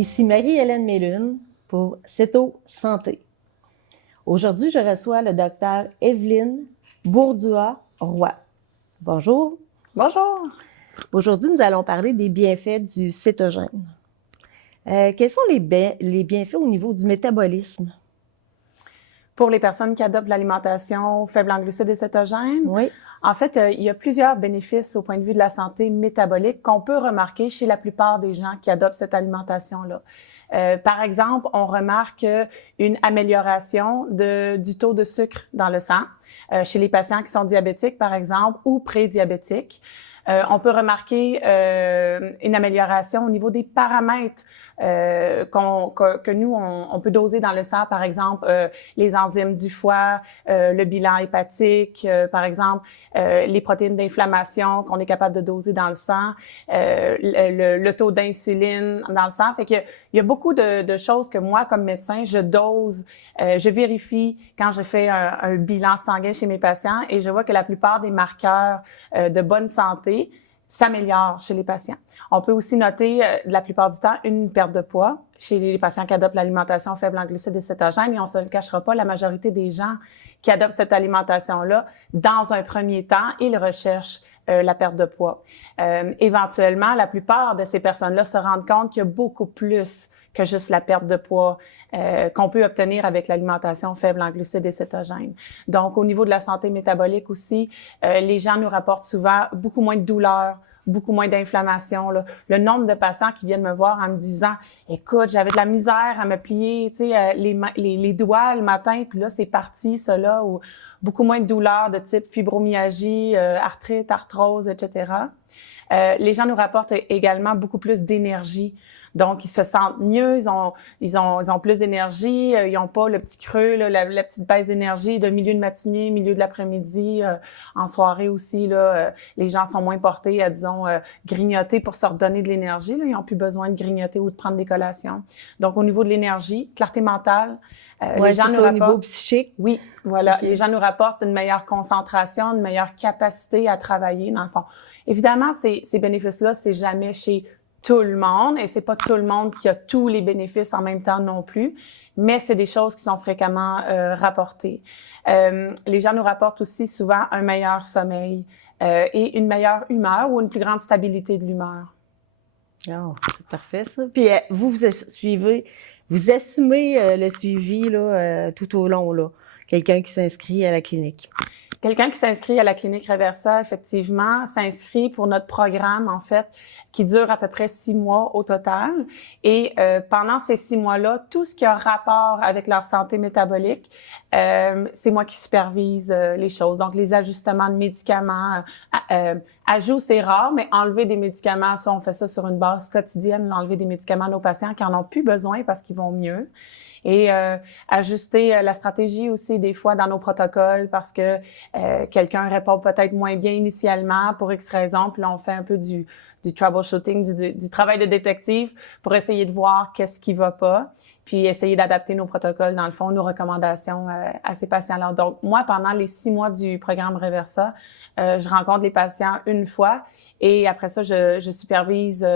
Ici Marie-Hélène Mélune pour Céto Santé. Aujourd'hui, je reçois le docteur Evelyne Bourdua-Roy. Bonjour. Bonjour. Aujourd'hui, nous allons parler des bienfaits du cétogène. Quels sont les bienfaits au niveau du métabolisme? Pour les personnes qui adoptent l'alimentation faible en glucides et cétogène, Oui. En fait, il y a plusieurs bénéfices au point de vue de la santé métabolique qu'on peut remarquer chez la plupart des gens qui adoptent cette alimentation-là. Par exemple, on remarque une amélioration du taux de sucre dans le sang chez les patients qui sont diabétiques, par exemple, ou prédiabétiques. On peut remarquer une amélioration au niveau des paramètres que nous, on peut doser dans le sang, par exemple, les enzymes du foie, le bilan hépatique, par exemple, les protéines d'inflammation qu'on est capable de doser dans le sang, le taux d'insuline dans le sang. Fait qu'il y a beaucoup de choses que moi, comme médecin, je dose, je vérifie quand je fais un bilan sanguin chez mes patients et je vois que la plupart des marqueurs de bonne santé s'améliorent chez les patients. On peut aussi noter, la plupart du temps, une perte de poids chez les patients qui adoptent l'alimentation faible en glucides et cétogènes. Et on se le cachera pas, la majorité des gens qui adoptent cette alimentation-là, dans un premier temps, ils recherchent la perte de poids. Éventuellement, la plupart de ces personnes-là se rendent compte qu'il y a beaucoup plus que juste la perte de poids qu'on peut obtenir avec l'alimentation faible en glucides et cétogènes. Donc, au niveau de la santé métabolique aussi, les gens nous rapportent souvent beaucoup moins de douleurs, beaucoup moins d'inflammation. Le nombre de patients qui viennent me voir en me disant « Écoute, j'avais de la misère à me plier les doigts le matin, puis là, c'est parti, cela. » Ou beaucoup moins de douleurs de type fibromyalgie, arthrite, arthrose, etc. Les gens nous rapportent également beaucoup plus d'énergie. Donc, ils se sentent mieux, ils ont plus d'énergie, ils n'ont pas le petit creux, là, la petite baisse d'énergie de milieu de matinée, milieu de l'après-midi, en soirée aussi. Les gens sont moins portés à, disons, grignoter pour se redonner de l'énergie. Ils n'ont plus besoin de grignoter ou de prendre des collations. Donc, au niveau de l'énergie, clarté mentale, les gens nous rapportent... au niveau psychique. Oui, voilà. Okay. Les gens nous rapportent une meilleure concentration, une meilleure capacité à travailler, dans le fond. Évidemment, ces bénéfices-là, c'est jamais chez tout le monde et c'est pas tout le monde qui a tous les bénéfices en même temps non plus, mais c'est des choses qui sont fréquemment rapportées. Les gens nous rapportent aussi souvent un meilleur sommeil et une meilleure humeur ou une plus grande stabilité de l'humeur. Oh, c'est parfait ça. Puis vous assumez le suivi là, tout au long là. Quelqu'un qui s'inscrit à la clinique. Quelqu'un qui s'inscrit à la clinique Reversa, effectivement, s'inscrit pour notre programme, en fait, qui dure à peu près 6 mois au total. Et pendant ces 6 mois-là, tout ce qui a rapport avec leur santé métabolique, c'est moi qui supervise les choses. Donc, les ajustements de médicaments, ajout, c'est rare, mais enlever des médicaments, ça, on fait ça sur une base quotidienne, enlever des médicaments à nos patients qui en ont plus besoin parce qu'ils vont mieux. Et ajuster la stratégie aussi des fois dans nos protocoles parce que quelqu'un répond peut-être moins bien initialement pour X raisons, puis là on fait un peu du troubleshooting, du travail de détective pour essayer de voir qu'est-ce qui va pas, puis essayer d'adapter nos protocoles, dans le fond, nos recommandations à ces patients-là. Donc moi, pendant les 6 mois du programme Reversa, je rencontre les patients une fois et après ça, je supervise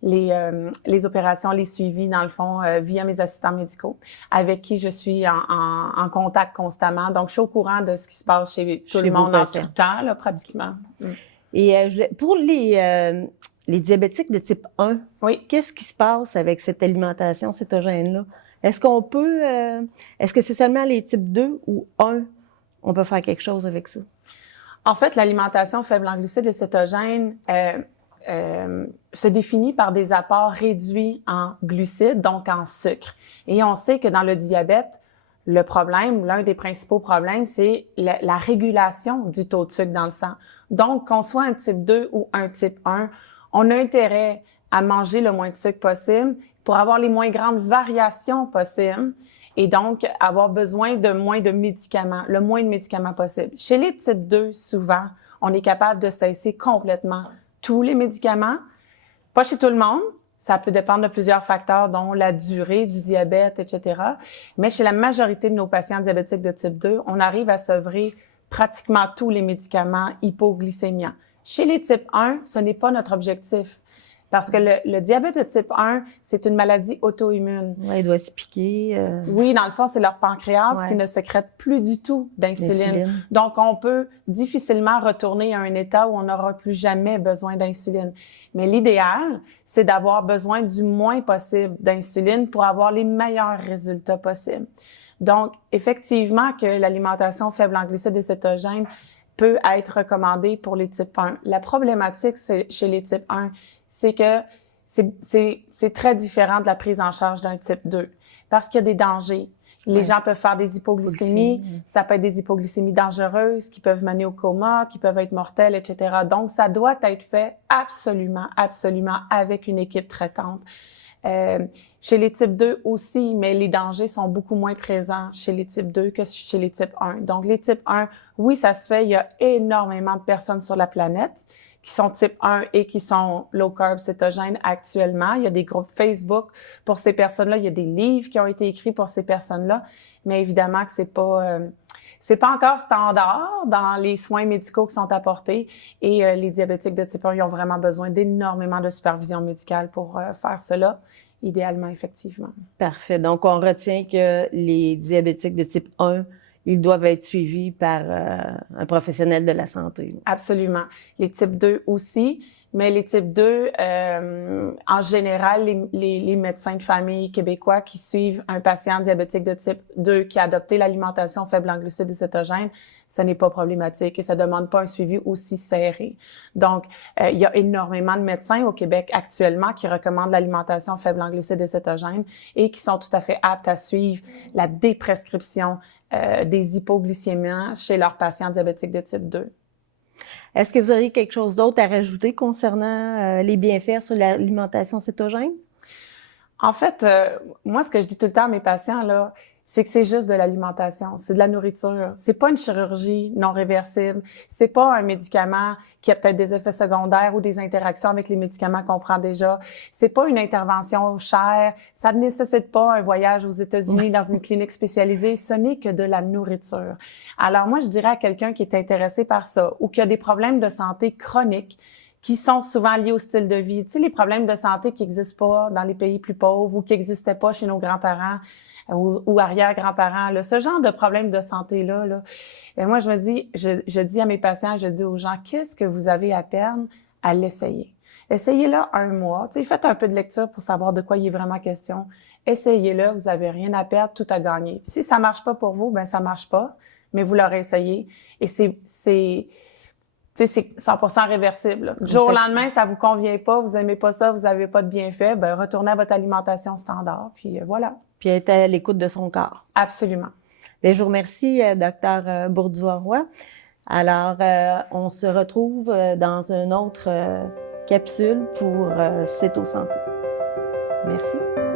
les opérations, les suivis, dans le fond, via mes assistants médicaux, avec qui je suis en contact constamment. Donc, je suis au courant de ce qui se passe chez tout le monde en tout temps, là, pratiquement. Et pour les diabétiques de type 1, oui. Qu'est-ce qui se passe avec cette alimentation cétogène-là? Est-ce qu'on peut... est-ce que c'est seulement les types 2 ou 1? On peut faire quelque chose avec ça? En fait, l'alimentation faible en glucides et cétogènes se définit par des apports réduits en glucides, donc en sucre. Et on sait que dans le diabète, le problème, l'un des principaux problèmes, c'est la régulation du taux de sucre dans le sang. Donc, qu'on soit un type 2 ou un type 1, on a intérêt à manger le moins de sucre possible pour avoir les moins grandes variations possibles et donc avoir besoin de moins de médicaments, le moins de médicaments possible. Chez les types 2, souvent, on est capable de cesser complètement tous les médicaments. Pas chez tout le monde. Ça peut dépendre de plusieurs facteurs, dont la durée du diabète, etc. Mais chez la majorité de nos patients diabétiques de type 2, on arrive à sevrer pratiquement tous les médicaments hypoglycémiants. Chez les types 1, ce n'est pas notre objectif. Parce que le diabète de type 1, c'est une maladie auto-immune. Ouais, il doit se piquer. Oui, dans le fond, c'est leur pancréas Ouais. qui ne sécrète plus du tout d'insuline. L'insuline. Donc, on peut difficilement retourner à un état où on n'aura plus jamais besoin d'insuline. Mais l'idéal, c'est d'avoir besoin du moins possible d'insuline pour avoir les meilleurs résultats possibles. Donc, effectivement, que l'alimentation faible en glucides et cétogènes peut être recommandée pour les types 1. La problématique chez les types 1, c'est que c'est très différent de la prise en charge d'un type 2 parce qu'il y a des dangers. Les gens peuvent faire des hypoglycémies, ça peut être des hypoglycémies dangereuses qui peuvent mener au coma, qui peuvent être mortelles, etc. Donc, ça doit être fait absolument, absolument avec une équipe traitante. Chez les types 2 aussi, mais les dangers sont beaucoup moins présents chez les types 2 que chez les types 1. Donc, les types 1, oui, ça se fait. Il y a énormément de personnes sur la planète qui sont type 1 et qui sont low carb cétogènes actuellement. Il y a des groupes Facebook pour ces personnes-là. Il y a des livres qui ont été écrits pour ces personnes-là. Mais évidemment que c'est pas encore standard dans les soins médicaux qui sont apportés. Et les diabétiques de type 1, ils ont vraiment besoin d'énormément de supervision médicale pour faire cela. Idéalement, effectivement. Parfait. Donc, on retient que les diabétiques de type 1, ils doivent être suivis par un professionnel de la santé. Absolument. Les types 2 aussi, mais les types 2, en général, les médecins de famille québécois qui suivent un patient diabétique de type 2 qui a adopté l'alimentation faible en glucides et cétogènes, ce n'est pas problématique et ça demande pas un suivi aussi serré. Donc, il y a énormément de médecins au Québec actuellement qui recommandent l'alimentation faible en glucides et cétogènes et qui sont tout à fait aptes à suivre la déprescription des hypoglycémies chez leurs patients diabétiques de type 2. Est-ce que vous auriez quelque chose d'autre à rajouter concernant les bienfaits sur l'alimentation cétogène? En fait, moi, ce que je dis tout le temps à mes patients, là, c'est que c'est juste de l'alimentation, c'est de la nourriture. C'est pas une chirurgie non réversible. C'est pas un médicament qui a peut-être des effets secondaires ou des interactions avec les médicaments qu'on prend déjà. C'est pas une intervention chère. Ça ne nécessite pas un voyage aux États-Unis dans une clinique spécialisée. Ce n'est que de la nourriture. Alors moi, je dirais à quelqu'un qui est intéressé par ça ou qui a des problèmes de santé chroniques qui sont souvent liés au style de vie. Tu sais, les problèmes de santé qui n'existent pas dans les pays plus pauvres ou qui n'existaient pas chez nos grands-parents ou arrière-grands-parents, là, ce genre de problèmes de santé-là, là, et moi, je me dis, je dis à mes patients, je dis aux gens, qu'est-ce que vous avez à perdre à l'essayer? Essayez-le 1 mois. Tu sais, faites un peu de lecture pour savoir de quoi il est vraiment question. Essayez-le, vous avez rien à perdre, tout à gagner. Puis si ça marche pas pour vous, ben ça marche pas, mais vous l'aurez essayé. Et c'est 100% réversible. Là. Du jour au lendemain, ça vous convient pas, vous aimez pas ça, vous avez pas de bienfait, ben retournez à votre alimentation standard, puis voilà. Puis être à l'écoute de son corps. Absolument. Bien, je vous remercie, Dr Bourdieu-Roy. Alors, on se retrouve dans une autre capsule pour Céto Santé. Merci.